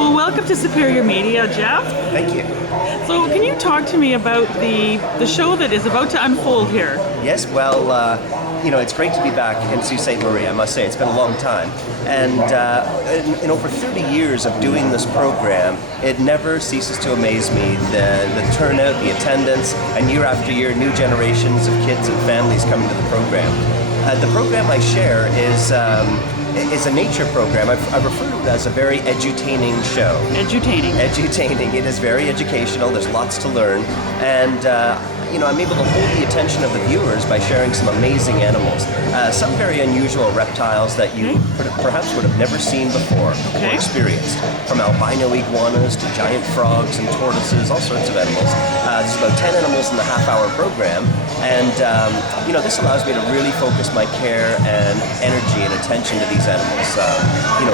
well, welcome to Superior Media, Jeff. Thank you. So can you talk to me about the show that is about to unfold here? Yes, well, it's great to be back in Sault Ste. Marie, I must say. It's been a long time. And in over 30 years of doing this program, it never ceases to amaze me, the turnout, the attendance, and year after year, new generations of kids and families coming to the program. The program I share is a nature program. I refer to it as a very edutaining show. Edutaining. Edutaining. It is very educational. There's lots to learn. And I'm able to hold the attention of the viewers by sharing some amazing animals. Some very unusual reptiles that you perhaps would have never seen before or experienced. From albino iguanas to giant frogs and tortoises, all sorts of animals. There's about 10 animals in the half-hour program. And, this allows me to really focus my care and energy and attention to these animals,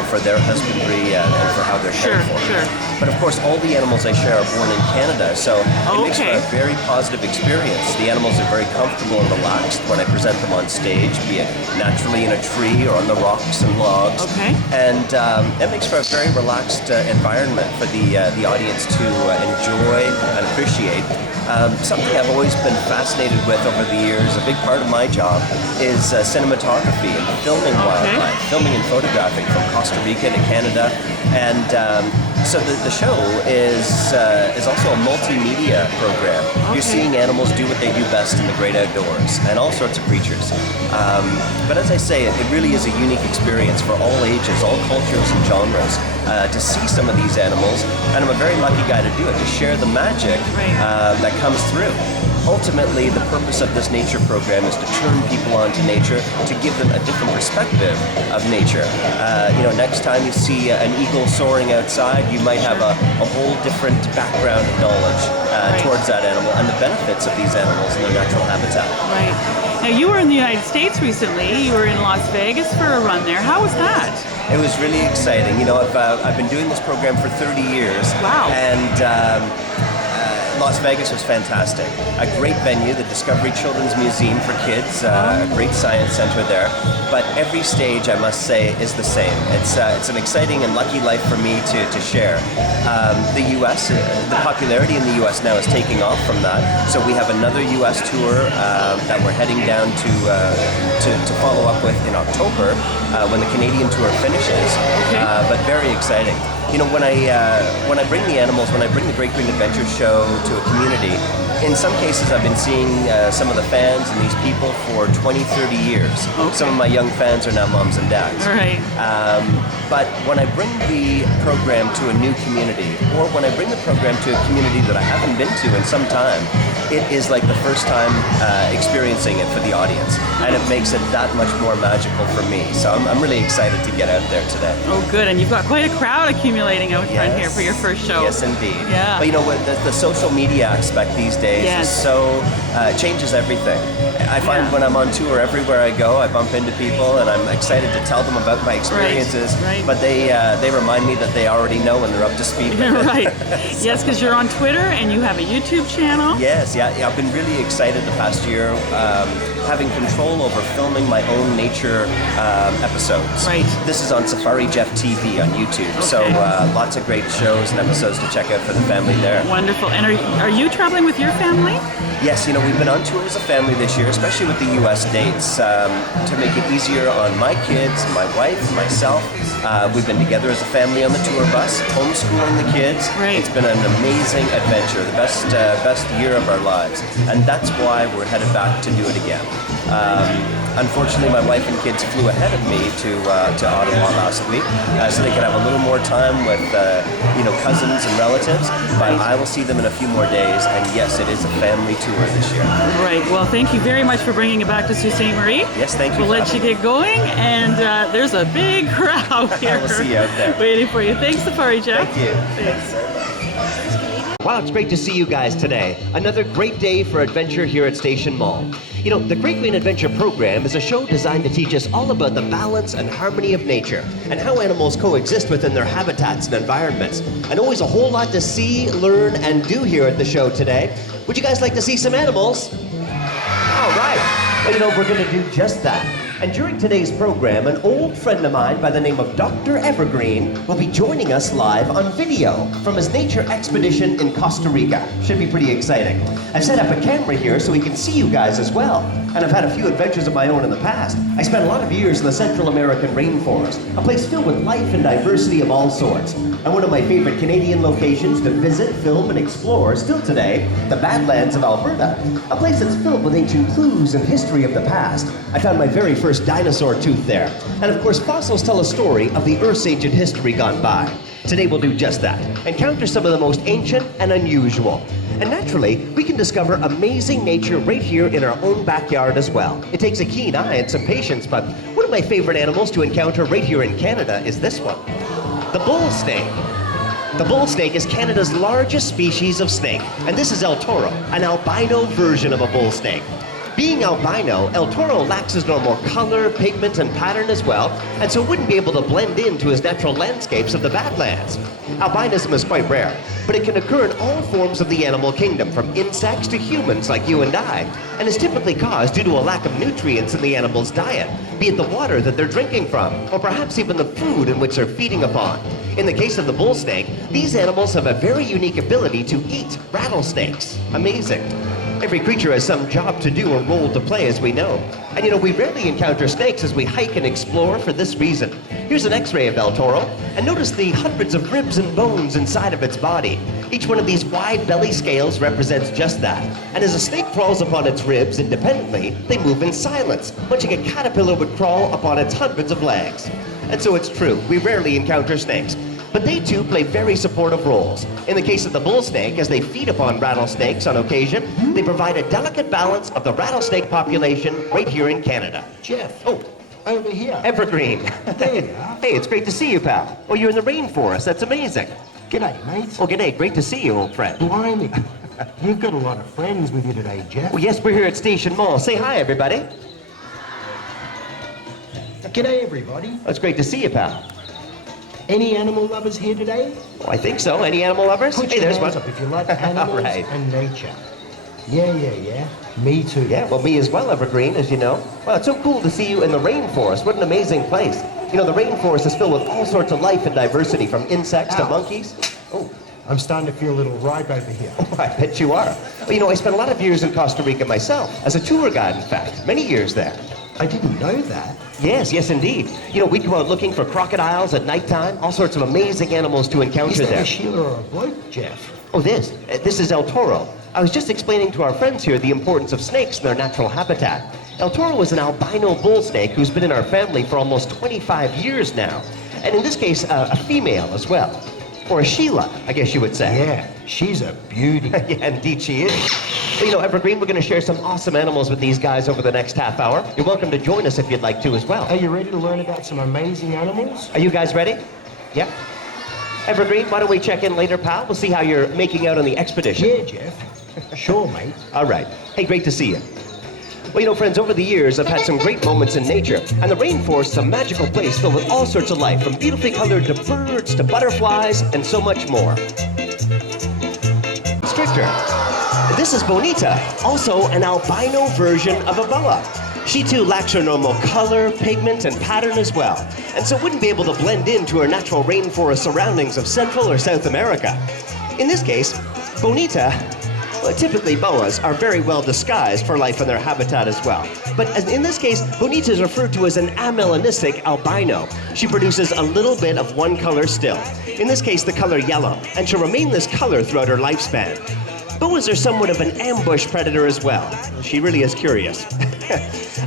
for their husbandry and for how they're cared for. Sure. But of course, all the animals I share are born in Canada, so it makes for a very positive experience. The animals are very comfortable and relaxed when I present them on stage, be it naturally in a tree or on the rocks and logs. And it makes for a very relaxed environment for the audience to enjoy and appreciate. Something I've always been fascinated with over the years, a big part of my job, is cinematography and filming wildlife, filming and photographing from Costa Rica to Canada. And so the show is also a multimedia program. You're seeing animals do what they do best in the great outdoors, and all sorts of creatures. But as I say, it really is a unique experience for all ages, all cultures and genres, to see some of these animals. And I'm a very lucky guy to do it, to share the magic that comes through. Ultimately, the purpose of this nature program is to turn people on to nature, to give them a different perspective of nature. Next time you see an eagle soaring outside, you might have a whole different background of knowledge towards that animal and the benefits of these animals in their natural habitat. Right. Now, you were in the United States recently. You were in Las Vegas for a run there. How was that? It was really exciting. I've been doing this program for 30 years. Wow. And Las Vegas was fantastic. A great venue, the Discovery Children's Museum for kids, a great science center there. But every stage, I must say, is the same. It's an exciting and lucky life for me to share. The U.S., the popularity in the U.S. now is taking off from that. So we have another U.S. tour that we're heading down to follow up with in October when the Canadian tour finishes. But very exciting. When I bring the animals, when I bring the Great Green Adventure Show to a community, in some cases I've been seeing some of the fans and these people for 20, 30 years. Some of my young fans are now moms and dads. Right. But when I bring the program to a new community, or when I bring the program to a community that I haven't been to in some time, it is like the first time experiencing it for the audience. And it makes it that much more magical for me. So I'm really excited to get out there today. Oh, good. And you've got quite a crowd accumulating out front here for your first show. Yes, indeed. Yeah. But the social media aspect these days is so, changes everything. I find when I'm on tour, everywhere I go, I bump into people and I'm excited to tell them about my experiences. Right. But they remind me that they already know and they're up to speed with it. Right. Yes, because you're on Twitter and you have a YouTube channel. Yes, yeah. I've been really excited the past year, having control over filming my own nature episodes. Right. This is on Safari Jeff TV on YouTube. So lots of great shows and episodes to check out for the family there. Wonderful. And are you traveling with your family? Yes, we've been on tour as a family this year, especially with the U.S. dates, to make it easier on my kids, my wife, myself. We've been together as a family on the tour bus, homeschooling the kids. Right. It's been an amazing adventure, the best year of our lives. And that's why we're headed back to do it again. Unfortunately, my wife and kids flew ahead of me to Ottawa last week, so they could have a little more time with cousins and relatives. But I will see them in a few more days, and yes, it is a family tour this year. Right. Well, thank you very much for bringing it back to Sault Ste. Marie. Yes, thank you. We'll let you get going, and there's a big crowd here. I will see you out there. Waiting for you. Thanks, Safari Jeff. Thank you. Thanks. Wow, it's great to see you guys today. Another great day for adventure here at Station Mall. The Great Green Adventure program is a show designed to teach us all about the balance and harmony of nature and how animals coexist within their habitats and environments. And always a whole lot to see, learn, and do here at the show today. Would you guys like to see some animals? All right. Well, we're going to do just that. And during today's program, an old friend of mine by the name of Dr. Evergreen will be joining us live on video from his nature expedition in Costa Rica. Should be pretty exciting. I've set up a camera here so he can see you guys as well. And I've had a few adventures of my own in the past. I spent a lot of years in the Central American rainforest, a place filled with life and diversity of all sorts. And one of my favorite Canadian locations to visit, film, and explore still today, the Badlands of Alberta, a place that's filled with ancient clues and history of the past. I found my very first dinosaur tooth there. And of course, fossils tell a story of the Earth's ancient history gone by. Today we'll do just that, encounter some of the most ancient and unusual. And naturally, we can discover amazing nature right here in our own backyard as well. It takes a keen eye and some patience, but one of my favorite animals to encounter right here in Canada is this one, the bull snake. The bull snake is Canada's largest species of snake, and this is El Toro, an albino version of a bull snake. Being albino, El Toro lacks his normal color, pigment, and pattern as well, and so wouldn't be able to blend into his natural landscapes of the Badlands. Albinism is quite rare, but it can occur in all forms of the animal kingdom, from insects to humans like you and I, and is typically caused due to a lack of nutrients in the animal's diet, be it the water that they're drinking from, or perhaps even the food in which they're feeding upon. In the case of the bull snake, these animals have a very unique ability to eat rattlesnakes. Amazing. Every creature has some job to do or role to play, as we know. And you know, we rarely encounter snakes as we hike and explore for this reason. Here's an x-ray of El Toro, and notice the hundreds of ribs and bones inside of its body. Each one of these wide belly scales represents just that. And as a snake crawls upon its ribs independently, they move in silence, much like a caterpillar would crawl upon its hundreds of legs. And so it's true, we rarely encounter snakes. But they too play very supportive roles. In the case of the bull snake, as they feed upon rattlesnakes on occasion, they provide a delicate balance of the rattlesnake population right here in Canada. Jeff. Oh, over here. Evergreen. There you are. Hey, it's great to see you, pal. Oh, you're in the rainforest. That's amazing. G'day, mate. Oh, g'day. Great to see you, old friend. Blimey. You've got a lot of friends with you today, Jeff. Well, yes, we're here at Station Mall. Say hi, everybody. G'day, everybody. Oh, it's great to see you, pal. Any animal lovers here today? Oh, I think so. Any animal lovers? Put Hey, your there's hands one. up if you like animals Right. and nature. Yeah. Me too. Yeah, well, me as well, Evergreen, as you know. Well, it's so cool to see you in the rainforest. What an amazing place. You know, the rainforest is filled with all sorts of life and diversity, from insects to Ow. monkeys. Oh, I'm starting to feel a little ripe over here. I bet you are. Well, you know, I spent a lot of years in Costa Rica myself, as a tour guide, in fact. Many years there. I didn't know that. Yes, indeed. You know, we'd go out looking for crocodiles at nighttime, all sorts of amazing animals to encounter Is that there. a Sheila or a bloke, Jeff? Oh, this is El Toro. I was just explaining to our friends here the importance of snakes in their natural habitat. El Toro is an albino bull snake who's been in our family for almost 25 years now. And in this case, a female as well. Or a Sheila, I guess you would say. Yeah, she's a beauty. Yeah, indeed she is. Well, you know, Evergreen, we're going to share some awesome animals with these guys over the next half hour. You're welcome to join us if you'd like to as well. Are you ready to learn about some amazing animals? Are you guys ready? Yep. Evergreen, why don't we check in later, pal? We'll see how you're making out on the expedition. Yeah, Jeff. Sure, mate. All right. Hey, great to see you. Well, you know, friends, over the years, I've had some great moments in nature, and the rainforest is a magical place filled with all sorts of life, from beautifully colored to birds to butterflies and so much more. Stricter. This is Bonita, also an albino version of a boa. She too lacks her normal color, pigment, and pattern as well, and so wouldn't be able to blend into her natural rainforest surroundings of Central or South America. In this case, Bonita, well, typically boas are very well disguised for life in their habitat as well. But in this case, Bonita is referred to as an amelanistic albino. She produces a little bit of one color still. In this case, the color yellow, and she'll remain this color throughout her lifespan. Boas are somewhat of an ambush predator as well. She really is curious.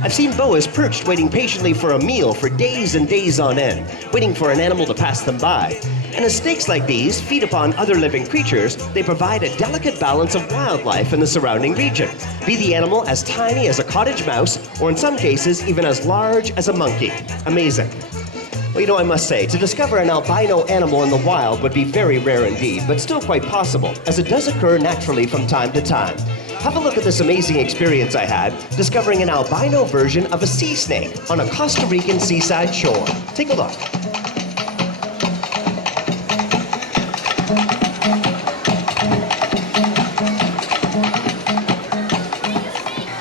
I've seen boas perched waiting patiently for a meal for days and days on end, waiting for an animal to pass them by. And as snakes like these feed upon other living creatures, they provide a delicate balance of wildlife in the surrounding region, be the animal as tiny as a cottage mouse, or in some cases, even as large as a monkey. Amazing. Well, you know, I must say, to discover an albino animal in the wild would be very rare indeed, but still quite possible, as it does occur naturally from time to time. Have a look at this amazing experience I had, discovering an albino version of a sea snake on a Costa Rican seaside shore. Take a look.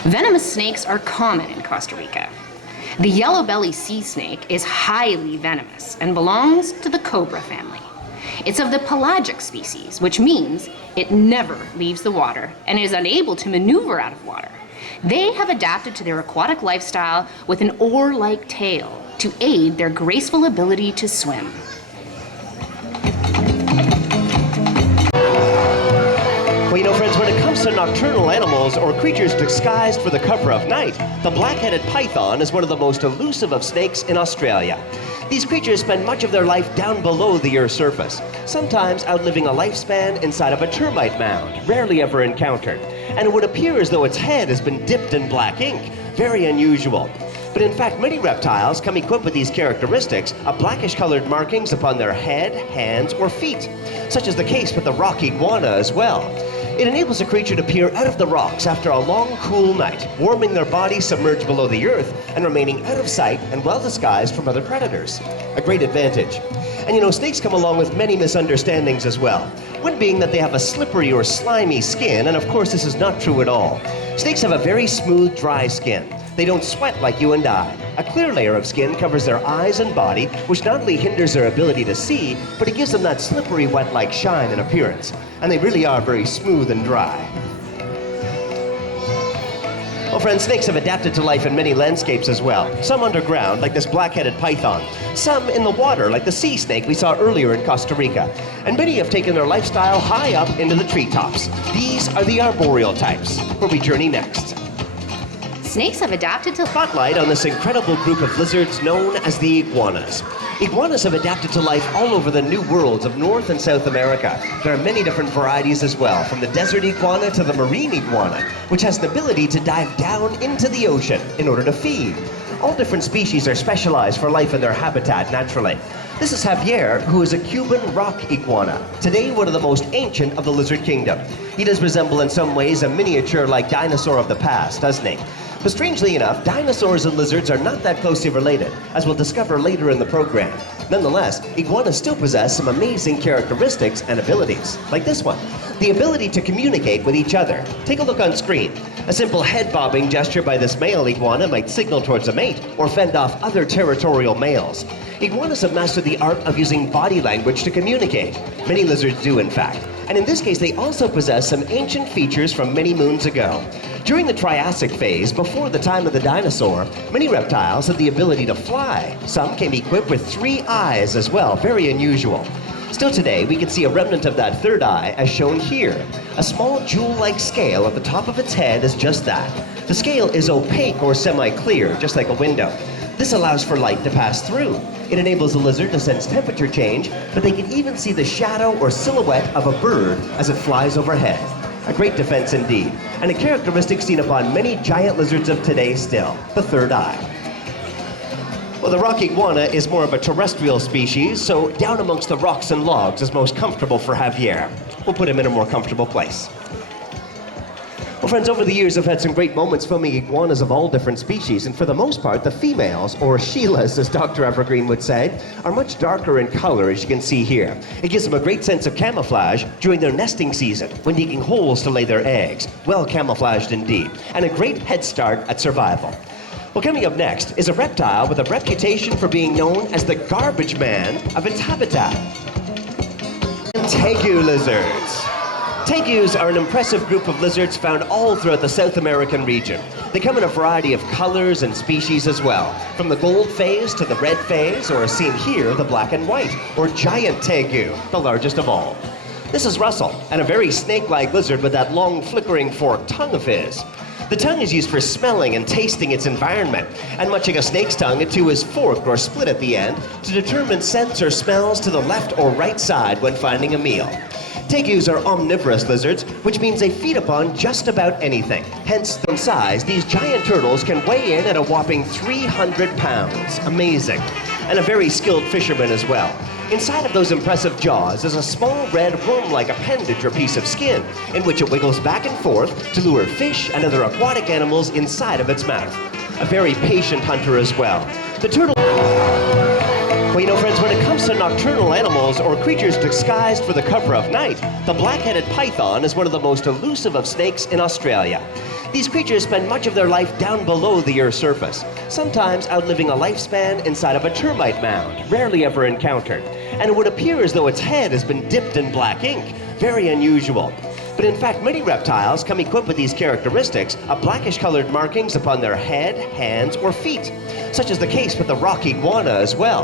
Venomous snakes are common in Costa Rica. The yellow-belly sea snake is highly venomous and belongs to the cobra family. It's of the pelagic species, which means it never leaves the water and is unable to maneuver out of water. They have adapted to their aquatic lifestyle with an oar-like tail to aid their graceful ability to swim. Well, you know, friends, when it comes to nocturnal animals or creatures disguised for the cover of night, the black-headed python is one of the most elusive of snakes in Australia. These creatures spend much of their life down below the Earth's surface, sometimes outliving a lifespan inside of a termite mound, rarely ever encountered. And it would appear as though its head has been dipped in black ink, very unusual. But in fact, many reptiles come equipped with these characteristics of blackish-colored markings upon their head, hands, or feet, such as the case with the rock iguana as well. It enables a creature to peer out of the rocks after a long, cool night, warming their bodies submerged below the earth and remaining out of sight and well disguised from other predators. A great advantage. And you know, snakes come along with many misunderstandings as well. One being that they have a slippery or slimy skin, and of course this is not true at all. Snakes have a very smooth, dry skin. They don't sweat like you and I. A clear layer of skin covers their eyes and body, which not only hinders their ability to see, but it gives them that slippery, wet-like shine and appearance. And they really are very smooth and dry. Well, friends, snakes have adapted to life in many landscapes as well. Some underground, like this black-headed python. Some in the water, like the sea snake we saw earlier in Costa Rica. And many have taken their lifestyle high up into the treetops. These are the arboreal types, where we journey next. Snakes have adapted to Spotlight on this incredible group of lizards known as the iguanas. Iguanas have adapted to life all over the new worlds of North and South America. There are many different varieties as well, from the desert iguana to the marine iguana, which has the ability to dive down into the ocean in order to feed. All different species are specialized for life in their habitat naturally. This is Javier, who is a Cuban rock iguana, today one of the most ancient of the lizard kingdom. He does resemble in some ways a miniature-like dinosaur of the past, doesn't he? But strangely enough, dinosaurs and lizards are not that closely related, as we'll discover later in the program. Nonetheless, iguanas still possess some amazing characteristics and abilities, like this one, the ability to communicate with each other. Take a look on screen. A simple head bobbing gesture by this male iguana might signal towards a mate or fend off other territorial males. Iguanas have mastered the art of using body language to communicate. Many lizards do, in fact. And in this case, they also possess some ancient features from many moons ago. During the Triassic phase, before the time of the dinosaur, many reptiles had the ability to fly. Some came equipped with 3 eyes as well, very unusual. Still today, we can see a remnant of that third eye as shown here. A small jewel-like scale at the top of its head is just that. The scale is opaque or semi-clear, just like a window. This allows for light to pass through. It enables the lizard to sense temperature change, but they can even see the shadow or silhouette of a bird as it flies overhead. A great defense indeed, and a characteristic seen upon many giant lizards of today still, the third eye. Well, the rock iguana is more of a terrestrial species, so down amongst the rocks and logs is most comfortable for Javier. We'll put him in a more comfortable place. Well, friends, over the years I've had some great moments filming iguanas of all different species, and for the most part, the females, or Sheilas, as Dr. Evergreen would say, are much darker in color, as you can see here. It gives them a great sense of camouflage during their nesting season, when digging holes to lay their eggs. Well camouflaged indeed, and a great head start at survival. Well, coming up next is a reptile with a reputation for being known as the garbage man of its habitat. Tegu lizards. Tegus are an impressive group of lizards found all throughout the South American region. They come in a variety of colors and species as well, from the gold phase to the red phase, or as seen here, the black and white, or giant tegu, the largest of all. This is Russell, and a very snake-like lizard with that long flickering forked tongue of his. The tongue is used for smelling and tasting its environment, and much like a snake's tongue, it too is forked or split at the end to determine scents or smells to the left or right side when finding a meal. Tegus are omnivorous lizards, which means they feed upon just about anything. Hence, in size, these giant turtles can weigh in at a whopping 300 pounds. Amazing. And a very skilled fisherman as well. Inside of those impressive jaws is a small red worm-like appendage or piece of skin, in which it wiggles back and forth to lure fish and other aquatic animals inside of its mouth. A very patient hunter as well. The turtle... Well, Well, you know, friends, when it comes to nocturnal animals or creatures disguised for the cover of night, the black-headed python is one of the most elusive of snakes in Australia. These creatures spend much of their life down below the Earth's surface, sometimes outliving a lifespan inside of a termite mound, rarely ever encountered. And it would appear as though its head has been dipped in black ink, very unusual. But in fact, many reptiles come equipped with these characteristics of blackish-colored markings upon their head, hands, or feet, such as the case with the rock iguana as well.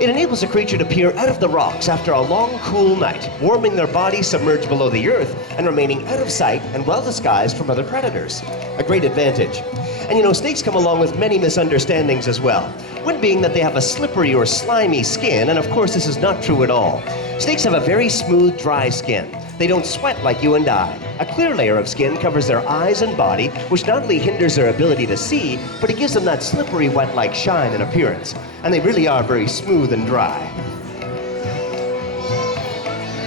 It enables a creature to peer out of the rocks after a long, cool night, warming their bodies submerged below the earth and remaining out of sight and well disguised from other predators. A great advantage. And you know, snakes come along with many misunderstandings as well. One being that they have a slippery or slimy skin, and of course this is not true at all. Snakes have a very smooth, dry skin. They don't sweat like you and I. A clear layer of skin covers their eyes and body, which not only hinders their ability to see, but it gives them that slippery, wet-like shine and appearance. And they really are very smooth and dry.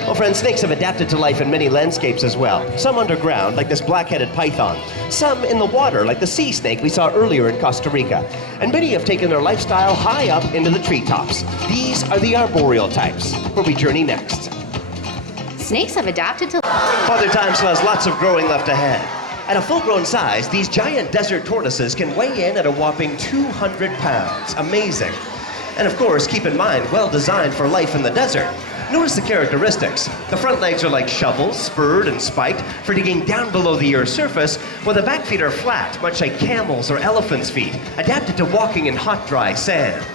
Well, friends, snakes have adapted to life in many landscapes as well. Some underground, like this black-headed python. Some in the water, like the sea snake we saw earlier in Costa Rica. And many have taken their lifestyle high up into the treetops. These are the arboreal types, where we journey next. Snakes have adapted to... Father Time still has lots of growing left ahead. At a full-grown size, these giant desert tortoises can weigh in at a whopping 200 pounds. Amazing. And of course, keep in mind, well designed for life in the desert. Notice the characteristics. The front legs are like shovels, spurred and spiked, for digging down below the Earth's surface, while the back feet are flat, much like camels or elephants' feet, adapted to walking in hot, dry sand.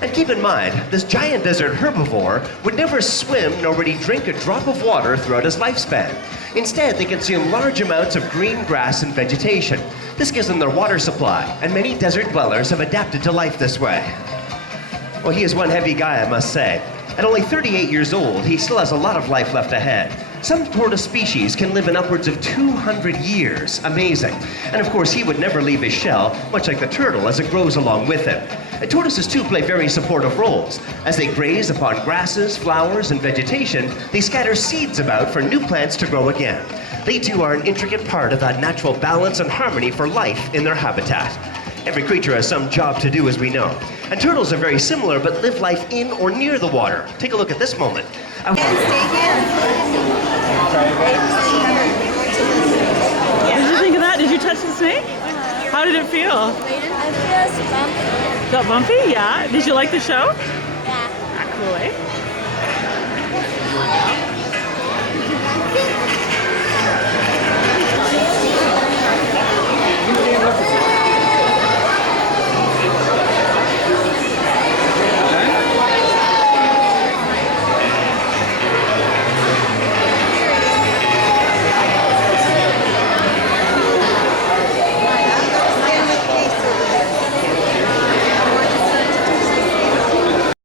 And keep in mind, this giant desert herbivore would never swim nor would he drink a drop of water throughout his lifespan. Instead, they consume large amounts of green grass and vegetation. This gives them their water supply, and many desert dwellers have adapted to life this way. Well, he is one heavy guy, I must say. At only 38 years old, he still has a lot of life left ahead. Some tortoise species can live in upwards of 200 years. Amazing. And of course, he would never leave his shell, much like the turtle, as it grows along with him. And tortoises, too, play very supportive roles. As they graze upon grasses, flowers, and vegetation, they scatter seeds about for new plants to grow again. They, too, are an intricate part of that natural balance and harmony for life in their habitat. Every creature has some job to do, as we know. And turtles are very similar, but live life in or near the water. Take a look at this moment. What did you think of that? Did you touch the snake? How did it feel? I feel bumpy. Felt bumpy? Yeah. Did you like the show? Yeah. Ah, cool, eh?